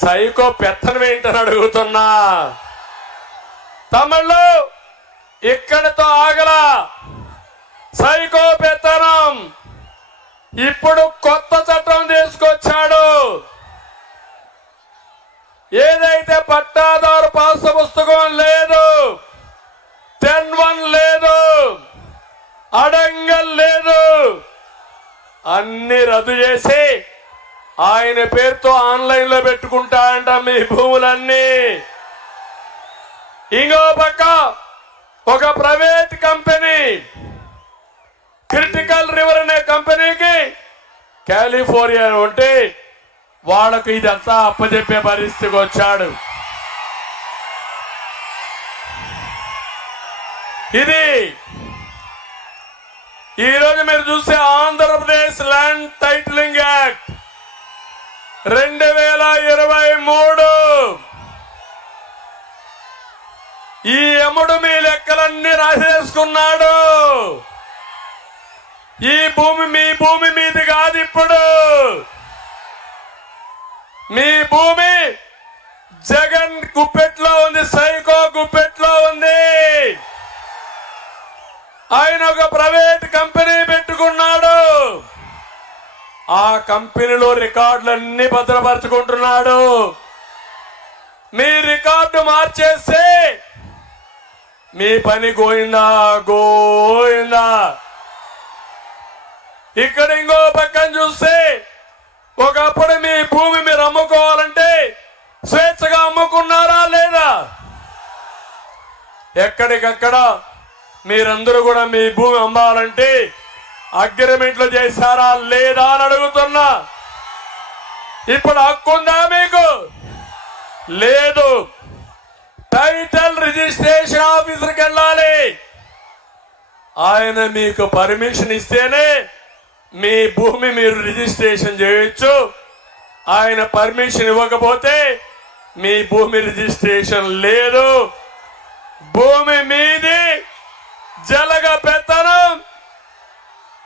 Psycho పెత్తనం ఏంటని అడుగుతున్నా. తమిళ్ళు ఇక్కడితో ఆగలా. సైకో పెత్తనం ఇప్పుడు కొత్త చట్టం తీసుకొచ్చాడు. ఏదైతే పట్టాదారు పాస్ పుస్తకం లేదు, 10-1 లేదు, అడంగల్ లేదు, అన్ని రద్దు చేసి ఆయన పేరుతో ఆన్లైన్ లో పెట్టుకుంటా అంట మీ భూములన్నీ. ఇంకో పక్క ఒక ప్రైవేట్ కంపెనీ క్రిటికల్ రివర్ అనే కంపెనీకి కాలిఫోర్నియా ఉంటే వాళ్ళకు ఇదంతా అప్పచెప్పే పరిస్థితికి వచ్చాడు. ఇది ఈరోజు మీరు చూసే ఆంధ్రప్రదేశ్ ల్యాండ్ టైటిలింగ్ యాక్ట్ 2023. ఈ యముడు మీ లెక్కలన్నీ రాసేసుకున్నాడు. ఈ భూమి మీ భూమి మీది కాదు. ఇప్పుడు మీ భూమి జగన్ గుప్పెట్లో ఉంది, సైకో గుప్పెట్లో ఉంది. ఆయన ఒక ప్రైవేట్ కంపెనీ పెట్టుకున్నాడు. ఆ కంపెనీలో రికార్డులన్నీ భద్రపరుచుకుంటున్నాడు. మీ రికార్డు మార్చేస్తే మీ పని గోయిందా గోయిందా. ఇక్కడ ఇంకో పక్కన చూస్తే ఒకప్పుడు మీ భూమి మీరు అమ్ముకోవాలంటే స్వేచ్ఛగా అమ్ముకున్నారా లేదా? ఎక్కడికక్కడ మీరందరూ కూడా మీ భూమి అమ్మాలంటే అగ్రిమెంట్లు చేశారా లేదా అని అడుగుతున్నా. ఇప్పుడు హక్కుందా మీకు? లేదు. టైటిల్ రిజిస్ట్రేషన్ ఆఫీసర్కి వెళ్ళాలి. ఆయన మీకు పర్మిషన్ ఇస్తేనే మీ భూమి మీరు రిజిస్ట్రేషన్ చేయొచ్చు. ఆయన పర్మిషన్ ఇవ్వకపోతే మీ భూమి రిజిస్ట్రేషన్ లేదు. భూమి మీది, జలగ పెత్తనం.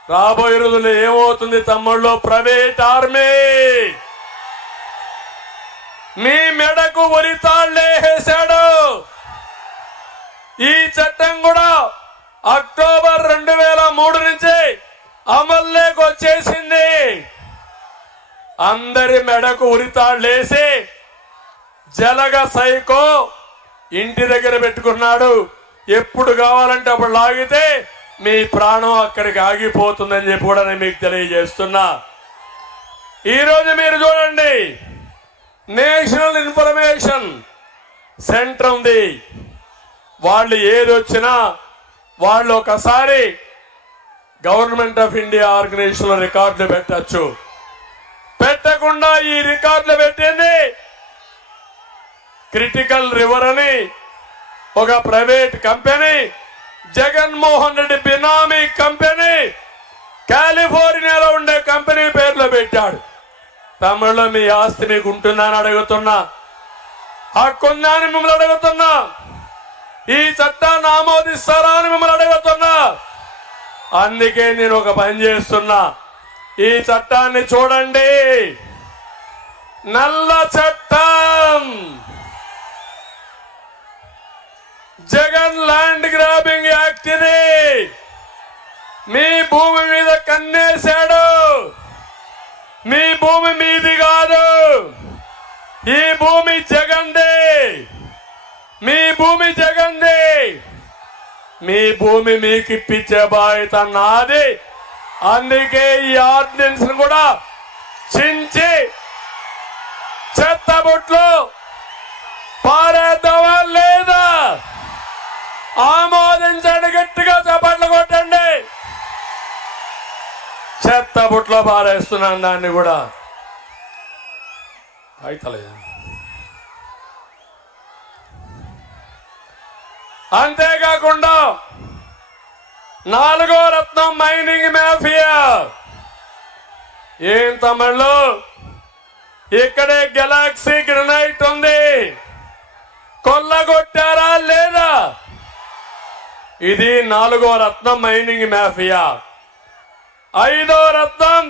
రాబోయే రోజుల్లో ఏమవుతుంది తమ్ముళ్ళు? ప్రైవేట్ ఆర్మీ మీ మెడకు ఉరితాళ్లేసాడు. ఈ చట్టం కూడా అక్టోబర్ 2003 నుంచి అమల్లోకి వచ్చేసింది. అందరి మెడకు ఉరితాళ్లేసి జలగ సైకో ఇంటి దగ్గర పెట్టుకున్నాడు. ఎప్పుడు కావాలంటే అప్పుడు లాగితే మీ ప్రాణం అక్కడికి ఆగిపోతుందని చెప్పి కూడా నేను మీకు తెలియజేస్తున్నా. ఈరోజు మీరు చూడండి, నేషనల్ ఇన్ఫర్మేషన్ సెంటర్ ఉంది. వాళ్ళు ఏది వచ్చినా వాళ్ళు ఒకసారి గవర్నమెంట్ ఆఫ్ ఇండియా ఆర్గనైజేషన్ లో రికార్డులు పెట్టచ్చు. పెట్టకుండా ఈ రికార్డులు పెట్టింది క్రిటికల్ రివర్ అని ఒక ప్రైవేట్ కంపెనీ, జగన్మోహన్ రెడ్డి బినామీ కంపెనీ, కాలిఫోర్నియాలో ఉండే కంపెనీ పేర్లో పెట్టాడు. తమిళలో మీ ఆస్తి మీకు ఉంటుందని అడుగుతున్నా. హక్కుందా అని మిమ్మల్ని అడుగుతున్నా. ఈ చట్టాన్ని ఆమోదిస్తారా అని మిమ్మల్ని అడుగుతున్నా. అందుకే నేను ఒక పని చేస్తున్నా. ఈ చట్టాన్ని చూడండి. నల్ల చట్టం, జగన్ ల్యాండ్ గ్రాబింగ్ యాక్ట్ ఇది. మీ భూమి మీద కన్నేశాడు. మీ భూమి మీది కాదు. ఈ భూమి జగన్దే. మీ భూమి జగన్దే. మీ భూమి మీకు ఇప్పించే బాధ్యత నాది. అందుకే ఈ ఆర్డినెన్స్ కూడా చించి చెత్తబుట్లు పారేద్దామా లేదా? ఆమోదించండి, గట్టిగా చప్పట్లు కొట్టండి. చెత్తబుట్లో పారేస్తున్నాను దాన్ని కూడా. అయితలేదు. అంతేకాకుండా 4వ రత్నం మైనింగ్ మాఫియా. ఏం తమిళ్ళు, ఇక్కడే గెలాక్సీ గ్రనైట్ ఉంది. కొల్లగొట్టారా లేదా? ఇది 4వ రత్నం మైనింగ్ మాఫియా. 5వ రత్నం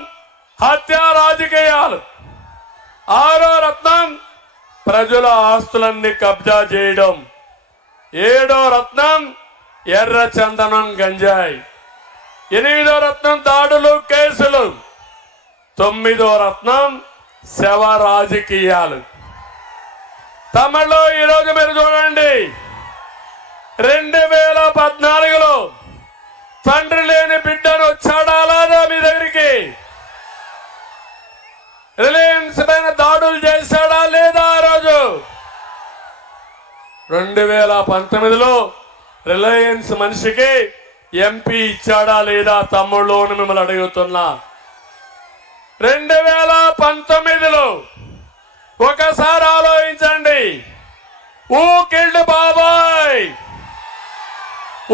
హత్య రాజకీయాలు. 6వ రత్నం ప్రజల ఆస్తులన్నీ కబ్జా చేయడం. 7వ రత్నం ఎర్ర చందనం గంజాయి. 8వ రత్నం దాడులు కేసులు. 9వ రత్నం శవ రాజకీయాలు. తమిళలో ఈరోజు మీరు చూడండి, 2014లో తండ్రి లేని బిడ్డను వచ్చాడా లేదా మీ దగ్గరికి? రిలయన్స్ పైన దాడులు చేశాడా లేదా? ఆ రోజు 2019లో రిలయన్స్ మనిషికి ఎంపీ ఇచ్చాడా లేదా తమ్ముళ్ళు అని మిమ్మల్ని అడుగుతున్నా. 2019లో ఒకసారి ఆలోచించండి. ఊ కిల్డ్ బాబాయ్,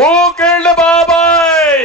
ఊ కిల్డ్ బాబాయ్.